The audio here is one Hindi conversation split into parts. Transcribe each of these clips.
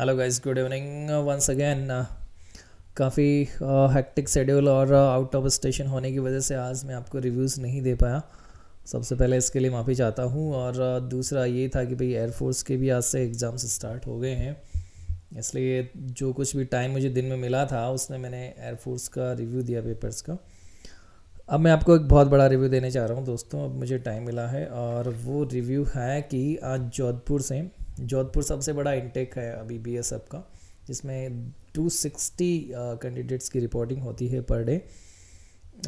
Hello guys, good evening once again. काफ़ी हेक्टिक शेड्यूल और आउट ऑफ स्टेशन होने की वजह से आज मैं आपको रिव्यूज़ नहीं दे पाया। सबसे पहले इसके लिए माफ़ी चाहता हूँ। और दूसरा ये था कि भाई एयरफोर्स के भी आज से एग्ज़ाम्स स्टार्ट हो गए हैं, इसलिए जो कुछ भी टाइम मुझे दिन में मिला था उसमें मैंने एयरफोर्स का रिव्यू दिया, पेपर्स का। अब मैं आपको एक बहुत बड़ा रिव्यू देने चाह रहा हूँ दोस्तों। अब मुझे टाइम मिला है और वो रिव्यू है कि आज जोधपुर सबसे बड़ा इंटेक है अभी बीएसएफ का, जिसमें 260 कैंडिडेट्स की रिपोर्टिंग होती है पर डे,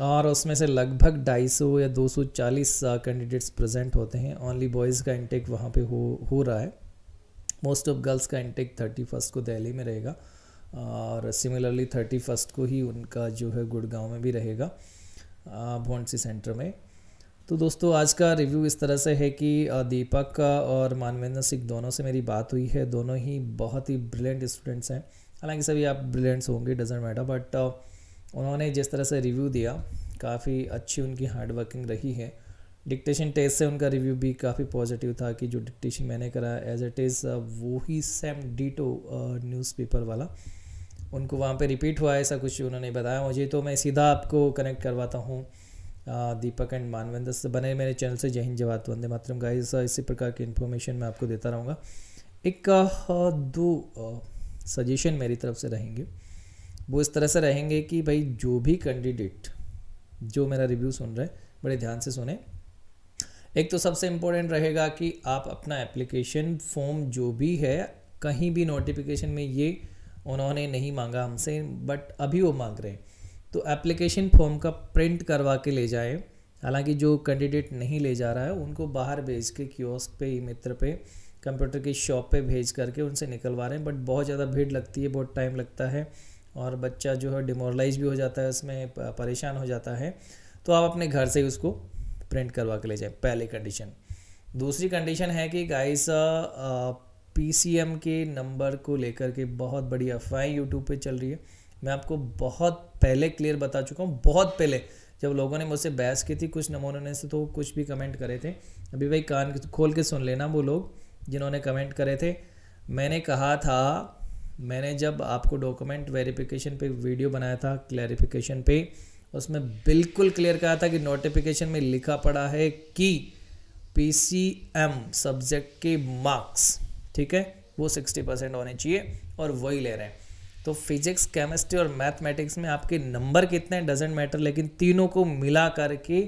और उसमें से लगभग 250 या 240 कैंडिडेट्स प्रेजेंट होते हैं। ओनली बॉयज़ का इंटेक वहाँ पे हो रहा है। मोस्ट ऑफ गर्ल्स का इंटेक 31 को दिल्ली में रहेगा, और सिमिलरली 31 को ही उनका जो है गुड़गांव में भी रहेगा, भोंडसी सेंटर में। तो दोस्तों आज का रिव्यू इस तरह से है कि दीपक का और मानवेंद्र सिंह दोनों से मेरी बात हुई है। दोनों ही बहुत ही ब्रिलियंट स्टूडेंट्स हैं, हालांकि सभी आप ब्रिलियंट्स होंगे, डजेंट मैटर, बट उन्होंने जिस तरह से रिव्यू दिया काफ़ी अच्छी उनकी हार्ड वर्किंग रही है। डिक्टेशन टेस्ट से उनका रिव्यू भी काफ़ी पॉजिटिव था कि जो डिक्टेशन मैंने करा एज इट इज़ वो ही सेम डीटो न्यूज़पेपर वाला उनको वहाँ पे रिपीट हुआ है, ऐसा कुछ उन्होंने बताया मुझे। तो मैं सीधा आपको कनेक्ट करवाता हूँ दीपक एंड मानवेंद्र से। बने मेरे चैनल से। जय हिंद, जय भारत, वंदे मातरम गाइस। इसी प्रकार की इन्फॉर्मेशन मैं आपको देता रहूँगा। एक दो सजेशन मेरी तरफ से रहेंगे, वो इस तरह से रहेंगे कि भाई जो भी कैंडिडेट जो मेरा रिव्यू सुन रहे हैं बड़े ध्यान से सुने। एक तो सबसे इम्पोर्टेंट रहेगा कि आप अपना एप्लीकेशन फॉर्म जो भी है, कहीं भी नोटिफिकेशन में ये उन्होंने नहीं मांगा हमसे, बट अभी वो मांग रहे हैं, तो एप्लीकेशन फॉर्म का प्रिंट करवा के ले जाए। हालांकि जो कैंडिडेट नहीं ले जा रहा है उनको बाहर भेज के कियोस्क पे, ई मित्र पे, कंप्यूटर की शॉप पे भेज करके उनसे निकलवा रहे हैं, बट बहुत ज़्यादा भीड़ लगती है, बहुत टाइम लगता है और बच्चा जो है डिमोरलाइज भी हो जाता है, उसमें परेशान हो जाता है। तो आप अपने घर से ही उसको प्रिंट करवा के ले जाएं, पहली कंडीशन। दूसरी कंडीशन है कि गाइस पीसीएम के नंबर को लेकर के बहुत बड़ी अफवाह यूट्यूब पे चल रही है। मैं आपको बहुत पहले क्लियर बता चुका हूँ, बहुत पहले जब लोगों ने मुझसे बहस की थी कुछ नमूनों ने से, तो कुछ भी कमेंट करे थे। अभी भाई कान खोल के सुन लेना वो लोग जिन्होंने कमेंट करे थे। मैंने कहा था, मैंने जब आपको डॉक्यूमेंट वेरिफिकेशन पे वीडियो बनाया था क्लैरिफिकेशन पे, उसमें बिल्कुल क्लियर कहा था कि नोटिफिकेशन में लिखा पड़ा है कि पीसीएम सब्जेक्ट के मार्क्स, ठीक है, वो 60% होने चाहिए और वही ले रहे हैं। तो फिजिक्स, केमिस्ट्री और मैथमेटिक्स में आपके नंबर कितने डजेंट मैटर, लेकिन तीनों को मिला करके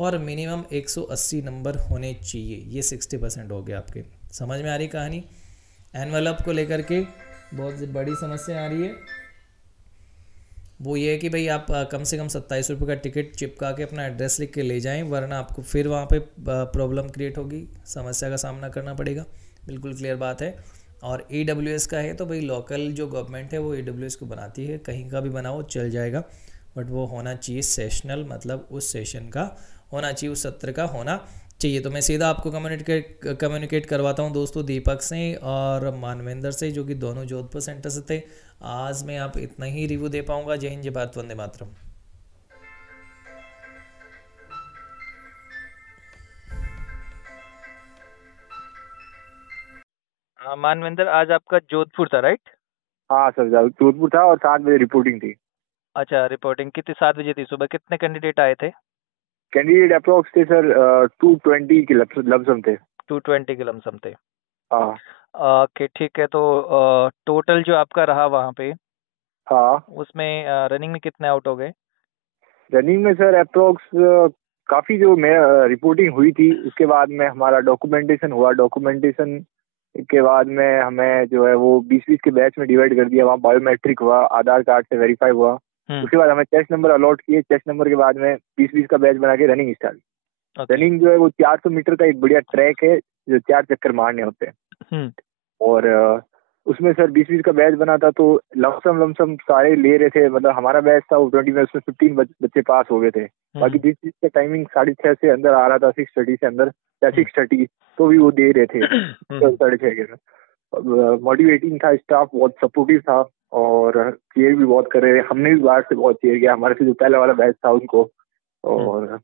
और मिनिमम 180 नंबर होने चाहिए। ये 60% हो गया आपके। समझ में आ रही कहानी? एनवेलप को लेकर के बहुत बड़ी समस्या आ रही है। वो ये है कि भाई आप कम से कम 27 रुपये का टिकट चिपका के अपना एड्रेस लिख के ले जाएं, वरना आपको फिर वहाँ पे प्रॉब्लम क्रिएट होगी, समस्या का सामना करना पड़ेगा। बिल्कुल क्लियर बात है। और AWS का है तो भाई लोकल जो गवर्नमेंट है वो AWS को बनाती है, कहीं का भी बनाओ चल जाएगा, बट वो होना चाहिए सेशनल, मतलब उस सेशन का होना चाहिए, उस सत्र का होना चाहिए। तो मैं सीधा आपको कम्युनिकेट करवाता हूँ दोस्तों दीपक से और मानवेंद्र से, जो कि दोनों जोधपुर सेंटर से थे। आज मैं आप इतना ही रिव्यू दे पाऊंगा। जय हिंद, जय भारत, वंदे मातरम। हाँ मानवेंद्र, आज आपका जोधपुर था राइट? हाँ सर, जोधपुर था और 7 बजे रिपोर्टिंग थी। अच्छा, रिपोर्टिंग कितनी, 7 बजे थी सुबह? कितने कैंडिडेट आए थे? कैंडिडेट अप्रोक्स थे सर 220 के लमसम थे। 220 के लमसम थे। हाँ ओके ठीक है। तो टोटल जो आपका रहा वहाँ पे, हाँ। उसमें रनिंग में कितने आउट हो गए? रनिंग में सर अप्रोक्स काफ़ी जो मैं रिपोर्टिंग हुई थी उसके बाद में हमारा डॉक्यूमेंटेशन हुआ। डॉक्यूमेंटेशन के बाद में हमें जो है वो 20-20 के बैच में डिवाइड कर दिया। वहाँ बायोमेट्रिक हुआ, आधार कार्ड से वेरीफाई हुआ। उसके बाद हमें टेस्ट नंबर अलॉट किए। टेस्ट नंबर के बाद में 20-20 का बैच बना के रनिंग स्टार्ट। रनिंग जो है वो 400 मीटर का एक बढ़िया ट्रैक है जो 4 चक्कर मारने होते हैं। और उसमें सर 20-20 का बैच बना था, तो लमसम सारे ले रहे थे। मतलब हमारा बैच था वो 20 में, उसमें 15 बच्चे पास हो गए थे। बाकी 20-20 का टाइमिंग 6:30 से अंदर आ रहा था, 6:30 से अंदर या 6:30, तो भी वो दे रहे थे 6:30 के। मोटिवेटिंग था, स्टाफ बहुत सपोर्टिव था और चेयर भी बहुत कर रहे थे। हमने भी बाहर से बहुत चेयर किया, हमारे से जो पहले वाला बैच था उनको। और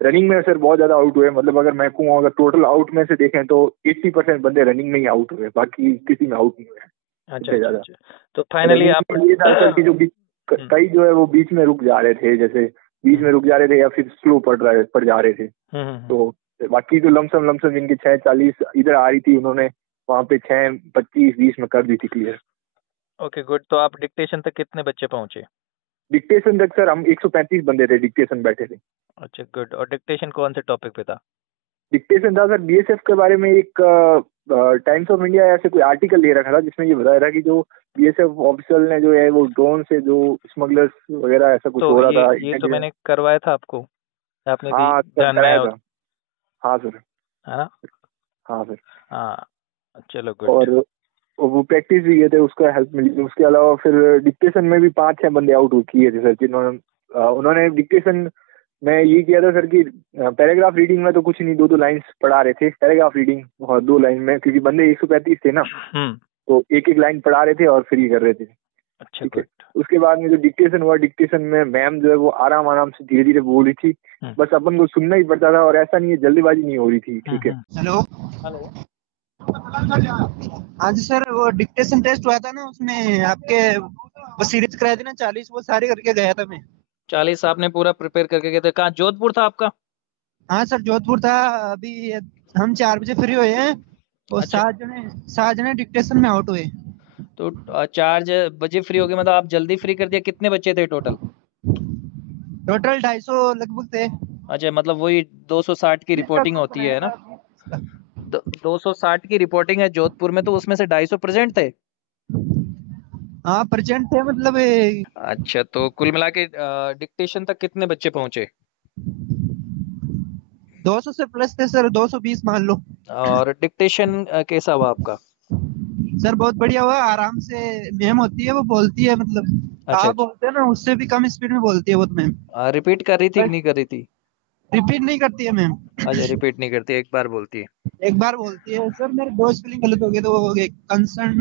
रनिंग में सर बहुत ज्यादा आउट हुए। मतलब अगर मैं कहूँ, अगर टोटल आउट में से देखें तो 80% बंदे रनिंग में ही आउट हुए, बाकी किसी में आउट नहीं हुए। अच्छा इतने अच्छा ज्यादा। अच्छा। तो फाइनली रनिंग आप में ये था सर कि जो कई जो है वो बीच में रुक जा रहे थे, जैसे बीच में रुक जा रहे थे या फिर स्लो पड़ जा रहे थे। तो बाकी तो लमसम जिनकी 6:40 इधर आ रही थी, उन्होंने वहाँ पे 6:25-20 में कर दी थी क्लियर। Okay good. तो आप डिक्टेशन तक कितने बच्चे पहुंचे? डिक्टेशन तक सर हम 135 बंदे थे, डिक्टेशन बैठे थे। अच्छा गुड। और डिक्टेशन कौन से टॉपिक पे था? डिक्टेशन था सर बीएसएफ के बारे में, एक टाइम्स ऑफ इंडिया ऐसे कोई आर्टिकल ले रखा था जिसमें ये बताया था कि जो बीएसएफ ऑफिसर ने जो है वो ड्रोन से जो स्मगलर्स वगैरह ऐसा कुछ तो हो रहा था। ये तो मैंने करवाया था आपको, आपने दी हाँ सर, ध्यान में कराया आया था। हाँ सर। है ना? हाँ सर। हाँ चलो गुड। और वो प्रैक्टिस भी किए थे, उसका हेल्प मिली थी। उसके अलावा फिर डिक्टेशन में भी 5-6 बंदे आउट किए थे सर, जिन्होंने उन्होंने डिक्टेशन में ये किया था सर कि पैराग्राफ रीडिंग में तो कुछ नहीं, 2-2 लाइंस पढ़ा रहे थे पैराग्राफ रीडिंग, और 2 लाइन में, क्योंकि बंदे 135 थे ना, तो एक लाइन पढ़ा रहे थे और फिर ये कर रहे थे। अच्छा ठीक है। गुड। उसके बाद में जो डिक्टेशन हुआ, डिक्टेशन में मैम जो है वो आराम से धीरे धीरे बोल रही थी, बस अपन को सुनना ही पड़ता था, और ऐसा नहीं है, जल्दीबाजी नहीं हो रही थी। ठीक है। Hello hello. हाँ जी सर, वो डिक्टेशन टेस्ट हुआ था ना, उसमें आपके वो सीरीज कराई थी ना 40, वो सारे करके गया था मैं। 40 आपने पूरा प्रिपेयर करके गए थे? कहाँ, जोधपुर था आपका? हाँ सर, जोधपुर था। अभी हम 4 बजे फ्री हुए हैं और अच्छा। 7 जने डिक्टेशन में आउट हुए। तो 4 बजे फ्री हो गए, मतलब आप जल्दी फ्री कर दिया। कितने बच्चे थे टोटल? टोटल 250 लगभग थे। अच्छा, मतलब वही 260 की रिपोर्टिंग होती है ना? 260 की रिपोर्टिंग है जोधपुर में, तो उसमें से 250 प्रेजेंट थे। हाँ प्रेजेंट थे, मतलब अच्छा, तो कुल मिला के डिक्टेशन तक कितने बच्चे पहुंचे? 200 से प्लस थे सर, 220 मान लो। और डिक्टेशन कैसा हुआ आपका? सर बहुत बढ़िया हुआ, आराम से मैम होती है, वो बोलती है, मतलब अच्छा आप बोलते हैं ना उससे भी कम स्पीड में बोलती है वो तो मैम। रिपीट कर रही थी कि नहीं कर रही थी? रिपीट नहीं करती है मैम, अच्छा, रिपीट नहीं करती, एक बार बोलती है। एक बार बोलती है। सर मेरे 2 स्पेलिंग गलत हो गए, तो वो कंसर्न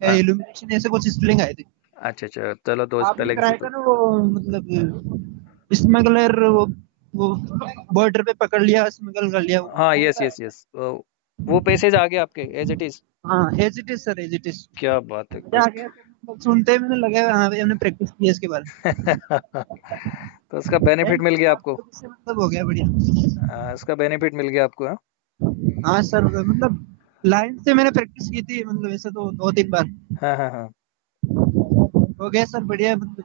हाँ, इल्यूमिनेशन ऐसे कुछ स्पेलिंग आए थे। अच्छा अच्छा, चलो दो आपने स्पेलिंग कराया से था तो। ना वो, मतलब स्मगलर, वो बॉर्डर पे पकड़ लिया, स्मगल कर लिया वो। हाँ, यस यस यस, वो पैसेज आ गया आपके एज इट इज? हाँ as it is sir, as it is. क्या बात है, मजा गुड। आ गया सर, मतलब सुनते ही मैंने लगा हाँ भाई हमने प्रैक्टिस की है इसके बारे तो उसका में। बेनिफिट मिल गया आपको? से मतलब हो गया बढ़िया। इसका बेनिफिट मिल गया आपको, हाँ? हाँ सर, मतलब लाइन से मैंने प्रैक्टिस की थी, मतलब ऐसे तो 2-3 बार हाँ हाँ हाँ। हो गया सर, बढ़िया मतलब।